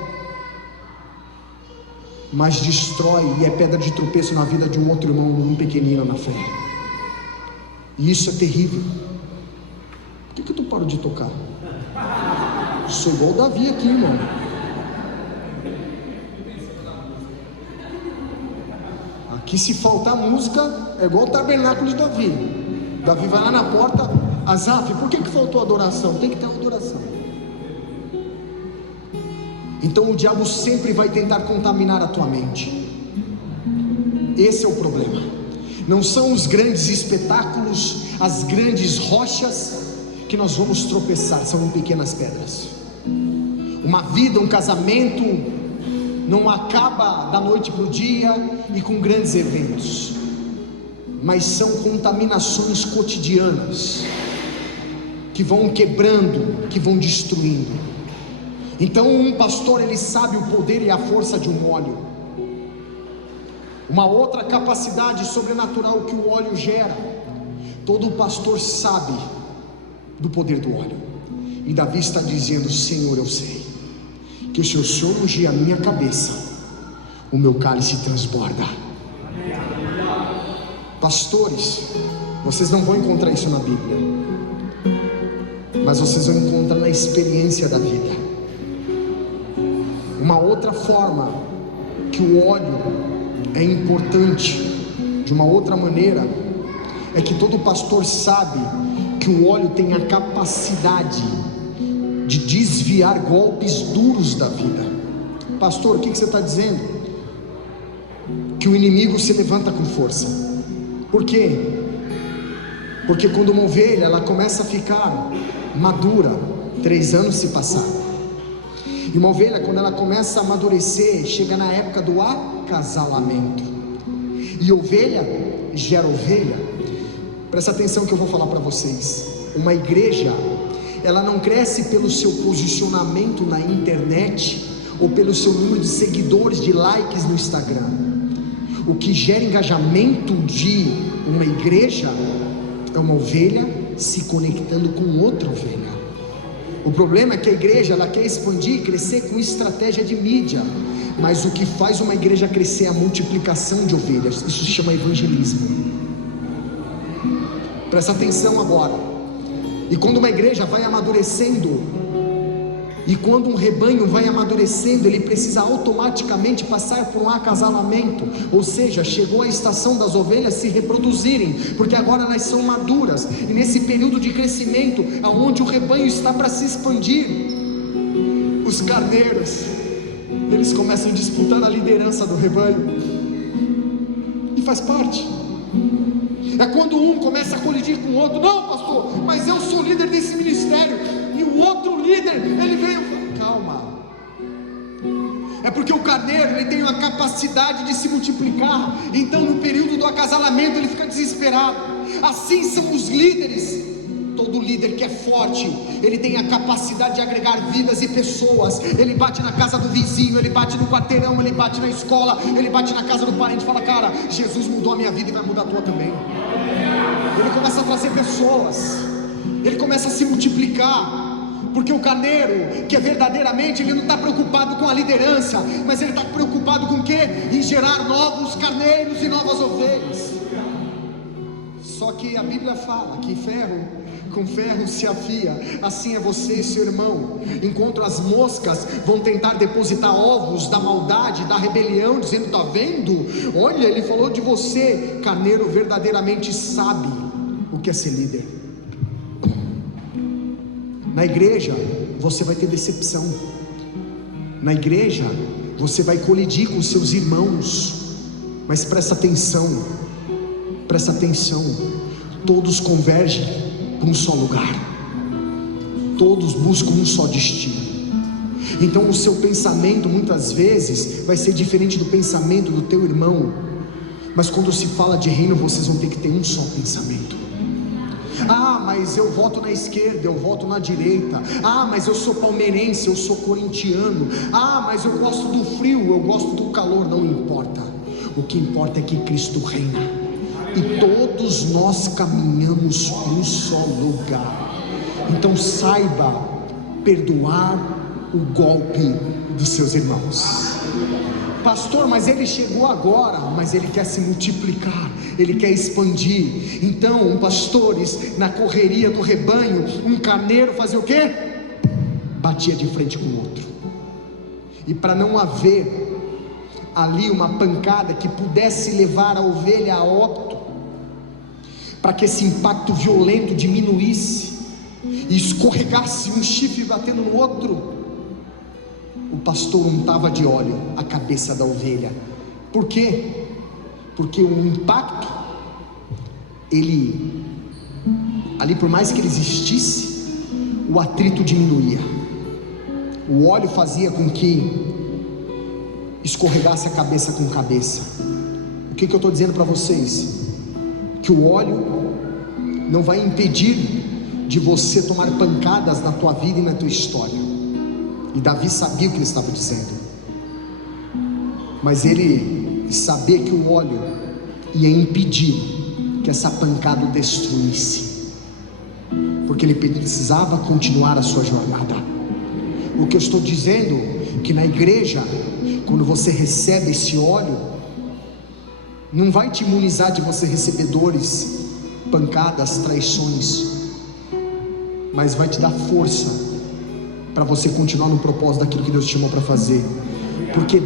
mas destrói e é pedra de tropeço na vida de um outro irmão, um pequenino na fé. E isso é terrível. Por que tu parou de tocar? Sou igual o Davi aqui, irmão. Aqui, se faltar música, é igual o tabernáculo de Davi. Davi vai lá na porta: Asaf, por que faltou adoração? Tem que ter uma adoração. Então o diabo sempre vai tentar contaminar a tua mente. Esse é o problema. Não são os grandes espetáculos, as grandes rochas que nós vamos tropeçar, são pequenas pedras. Uma vida, um casamento não acaba da noite para o dia e com grandes eventos, mas são contaminações cotidianas que vão quebrando, que vão destruindo. Então um pastor, ele sabe o poder e a força de um óleo. Uma outra capacidade sobrenatural que o óleo gera, todo pastor sabe do poder do óleo. E Davi está dizendo: Senhor, eu sei que se o Senhor ungir a minha cabeça, o meu cálice transborda. Pastores, vocês não vão encontrar isso na Bíblia, mas vocês vão encontrar na experiência da vida. Uma outra forma que o óleo é importante, de uma outra maneira, é que todo pastor sabe que o óleo tem a capacidade de desviar golpes duros da vida. Pastor, o que você está dizendo? Que o inimigo se levanta com força. Por quê? Porque quando uma ovelha ela começa a ficar madura, 3 anos se passaram. E uma ovelha, quando ela começa a amadurecer, chega na época do acasalamento. E ovelha gera ovelha. Presta atenção que eu vou falar para vocês. Uma igreja, ela não cresce pelo seu posicionamento na internet, ou pelo seu número de seguidores, de likes no Instagram. O que gera engajamento de uma igreja é uma ovelha se conectando com outra ovelha. O problema é que a igreja, ela quer expandir, crescer com estratégia de mídia, mas o que faz uma igreja crescer é a multiplicação de ovelhas. Isso se chama evangelismo. Presta atenção agora. E quando uma igreja vai amadurecendo, E quando um rebanho vai amadurecendo, ele precisa automaticamente passar por um acasalamento, ou seja, chegou a estação das ovelhas se reproduzirem, porque agora elas são maduras, e nesse período de crescimento, aonde o rebanho está para se expandir, os carneiros, eles começam a disputar a liderança do rebanho, e faz parte. É quando um começa a colidir com o outro: não, pastor, mas eu sou líder desse ministério. E o outro líder, ele veio, calma. É porque o carneiro, ele tem uma capacidade de se multiplicar. Então no período do acasalamento ele fica desesperado. Assim são os líderes. Todo líder que é forte, ele tem a capacidade de agregar vidas e pessoas. Ele bate na casa do vizinho, ele bate no quarteirão, ele bate na escola, ele bate na casa do parente e fala: cara, Jesus mudou a minha vida e vai mudar a tua também. Ele começa a trazer pessoas, ele começa a se multiplicar. Porque o carneiro, que é verdadeiramente, ele não está preocupado com a liderança, mas ele está preocupado com o quê? Em gerar novos carneiros e novas ovelhas. Só que a Bíblia fala que ferro com ferro se afia. Assim é você e seu irmão. Enquanto as moscas vão tentar depositar ovos da maldade, da rebelião, dizendo: está vendo? Olha, ele falou de você. Carneiro verdadeiramente sabe o que é ser líder. Na igreja você vai ter decepção. Na igreja você vai colidir com seus irmãos. Mas presta atenção, presta atenção. Todos convergem para um só lugar. Todos buscam um só destino. Então o seu pensamento muitas vezes vai ser diferente do pensamento do teu irmão. Mas quando se fala de reino, vocês vão ter que ter um só pensamento. Ah, mas eu voto na esquerda, eu voto na direita. Ah, mas eu sou palmeirense, eu sou corintiano. Ah, mas eu gosto do frio, eu gosto do calor. Não importa. O que importa é que Cristo reina, e todos nós caminhamos para um só lugar. Então saiba perdoar o golpe dos seus irmãos. Pastor, mas ele chegou agora, mas ele quer se multiplicar, ele quer expandir. Então, pastores, na correria do rebanho, um carneiro fazia o quê? Batia de frente com o outro. E para não haver ali uma pancada que pudesse levar a ovelha a óbito, para que esse impacto violento diminuísse e escorregasse um chifre batendo no outro, o pastor untava de óleo a cabeça da ovelha. Por quê? Porque o impacto, ele ali, por mais que ele existisse, o atrito diminuía. O óleo fazia com que escorregasse a cabeça com cabeça. O que eu estou dizendo para vocês? Que o óleo não vai impedir de você tomar pancadas na tua vida e na tua história. E Davi sabia o que ele estava dizendo, mas ele sabia que o óleo ia impedir que essa pancada o destruísse, porque ele precisava continuar a sua jornada. O que eu estou dizendo é que na igreja, quando você recebe esse óleo, não vai te imunizar de você receber dores, pancadas, traições, mas vai te dar força para você continuar no propósito daquilo que Deus te chamou para fazer. Porque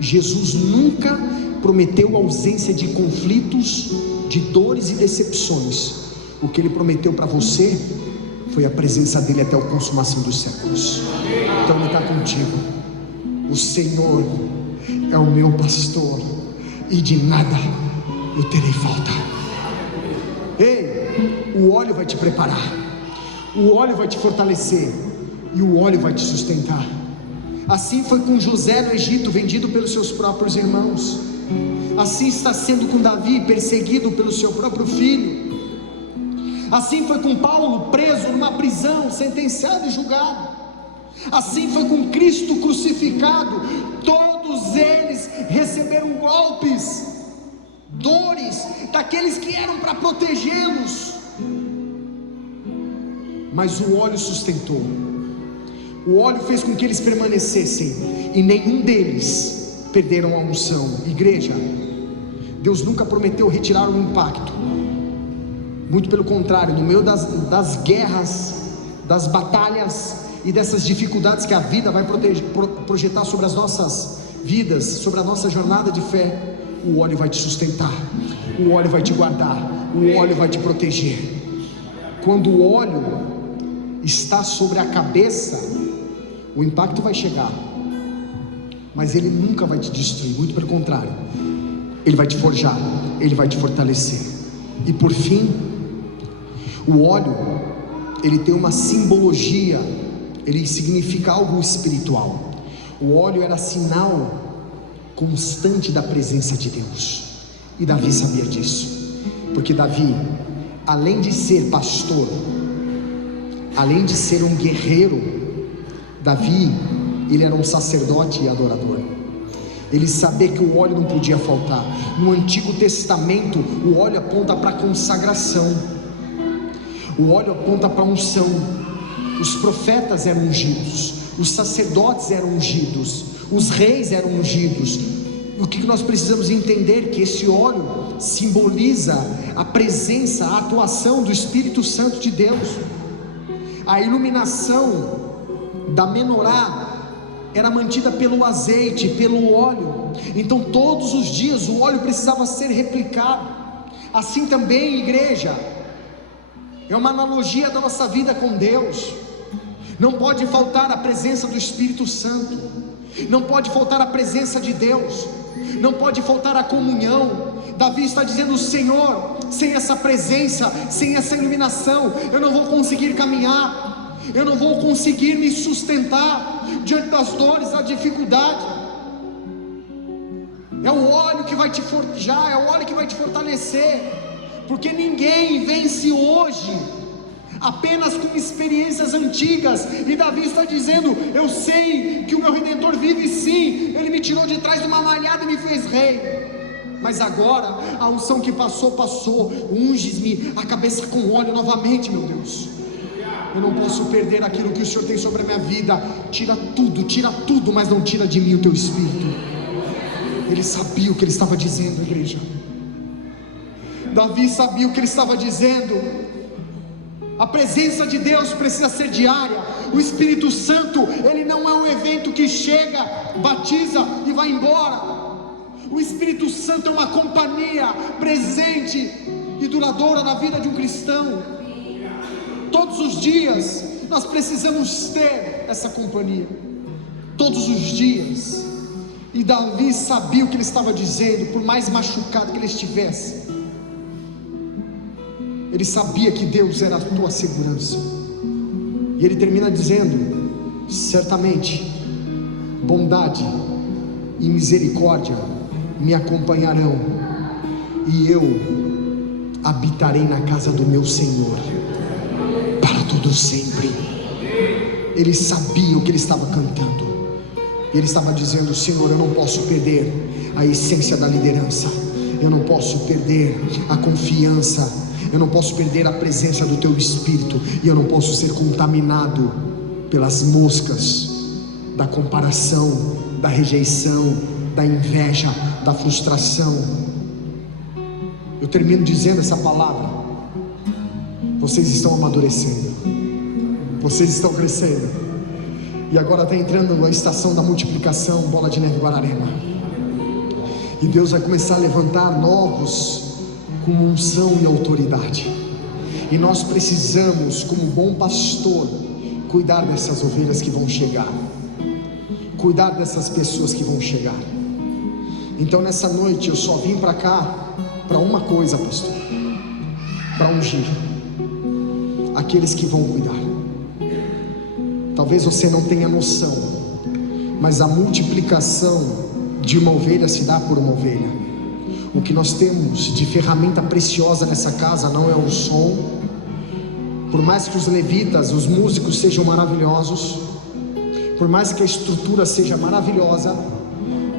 Jesus nunca prometeu ausência de conflitos, de dores e decepções. O que Ele prometeu para você foi a presença dEle até a consumação dos séculos. Então Ele está contigo. O Senhor é o meu pastor, e de nada eu terei falta. Ei, o óleo vai te preparar, o óleo vai te fortalecer, e o óleo vai te sustentar. Assim foi com José no Egito, vendido pelos seus próprios irmãos. Assim está sendo com Davi, perseguido pelo seu próprio filho. Assim foi com Paulo, preso numa prisão, sentenciado e julgado. Assim foi com Cristo crucificado. Todos eles receberam golpes, dores, daqueles que eram para protegê-los, mas o óleo sustentou. O óleo fez com que eles permanecessem, e nenhum deles perderam a unção. Igreja, Deus nunca prometeu retirar o impacto, muito pelo contrário. No meio das guerras, das batalhas, e dessas dificuldades que a vida vai projetar sobre as nossas vidas, sobre a nossa jornada de fé, o óleo vai te sustentar, o óleo vai te guardar, o óleo vai te proteger. Quando o óleo está sobre a cabeça, o impacto vai chegar, mas ele nunca vai te destruir, muito pelo contrário, ele vai te forjar, ele vai te fortalecer. E por fim, o óleo, ele tem uma simbologia, ele significa algo espiritual. O óleo era sinal constante da presença de Deus, e Davi sabia disso, porque Davi, além de ser pastor, além de ser um guerreiro, Davi, ele era um sacerdote e adorador. Ele sabia que o óleo não podia faltar. No Antigo Testamento, o óleo aponta para a consagração, o óleo aponta para a unção. Os profetas eram ungidos, os sacerdotes eram ungidos, os reis eram ungidos. O que nós precisamos entender? Que esse óleo simboliza a presença, a atuação do Espírito Santo de Deus. A iluminação da menorá era mantida pelo azeite, pelo óleo. Então todos os dias o óleo precisava ser replicado. Assim também, igreja, é uma analogia da nossa vida com Deus. Não pode faltar a presença do Espírito Santo, não pode faltar a presença de Deus, não pode faltar a comunhão. Davi está dizendo: Senhor, sem essa presença, sem essa iluminação, eu não vou conseguir caminhar, eu não vou conseguir me sustentar diante das dores, da dificuldade. É o óleo que vai te forjar, é o óleo que vai te fortalecer, porque ninguém vence hoje apenas com experiências antigas. E Davi está dizendo: eu sei que o meu Redentor vive sim, ele me tirou de trás de uma malhada e me fez rei, mas agora a unção que passou, unge-me a cabeça com óleo novamente, meu Deus. Eu não posso perder aquilo que o Senhor tem sobre a minha vida. Tira tudo, mas não tira de mim o teu Espírito. Ele sabia o que ele estava dizendo, igreja. Davi sabia o que ele estava dizendo. A presença de Deus precisa ser diária. O Espírito Santo, ele não é um evento que chega, batiza e vai embora. O Espírito Santo é uma companhia presente e duradoura na vida de um cristão. Todos os dias nós precisamos ter essa companhia, todos os dias. E Davi sabia o que ele estava dizendo, por mais machucado que ele estivesse. Ele sabia que Deus era a tua segurança. E ele termina dizendo: certamente bondade e misericórdia me acompanharão, e eu habitarei na casa do meu Senhor para todo sempre. Ele sabia o que ele estava cantando. Ele estava dizendo: Senhor, eu não posso perder a essência da liderança, eu não posso perder a confiança, eu não posso perder a presença do teu Espírito, e eu não posso ser contaminado pelas moscas da comparação, da rejeição, da inveja, da frustração. Eu termino dizendo essa palavra: vocês estão amadurecendo, vocês estão crescendo, e agora está entrando a estação da multiplicação, Bola de Neve Guararema, e Deus vai começar a levantar novos com unção e autoridade. E nós precisamos, como bom pastor, cuidar dessas ovelhas que vão chegar, cuidar dessas pessoas que vão chegar. Então nessa noite eu só vim para cá para uma coisa, pastor: para ungir aqueles que vão cuidar. Talvez você não tenha noção, mas a multiplicação de uma ovelha se dá por uma ovelha. O que nós temos de ferramenta preciosa nessa casa não é o som. Por mais que os levitas, os músicos sejam maravilhosos, por mais que a estrutura seja maravilhosa,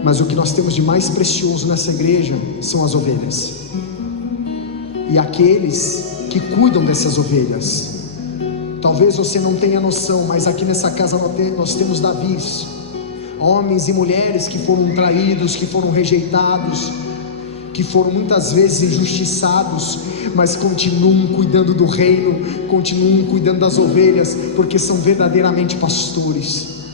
mas o que nós temos de mais precioso nessa igreja são as ovelhas, e aqueles que cuidam dessas ovelhas. Talvez você não tenha noção, mas aqui nessa casa nós temos Davis, homens e mulheres que foram traídos, que foram rejeitados, que foram muitas vezes injustiçados, mas continuam cuidando do reino, continuam cuidando das ovelhas, porque são verdadeiramente pastores.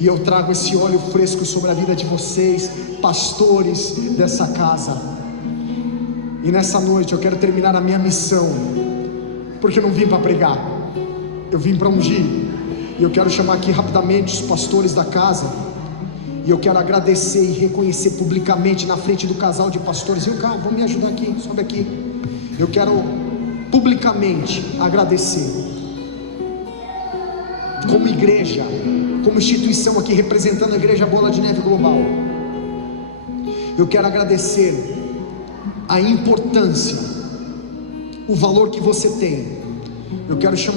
E eu trago esse óleo fresco sobre a vida de vocês, pastores dessa casa. E nessa noite eu quero terminar a minha missão, porque eu não vim para pregar, eu vim para ungir. E eu quero chamar aqui rapidamente os pastores da casa, e eu quero agradecer e reconhecer publicamente na frente do casal de pastores. E o cara, vão me ajudar aqui, sobe aqui. Eu quero publicamente agradecer, como igreja, como instituição aqui representando a Igreja Bola de Neve Global. Eu quero agradecer a importância, o valor que você tem. Eu quero chamar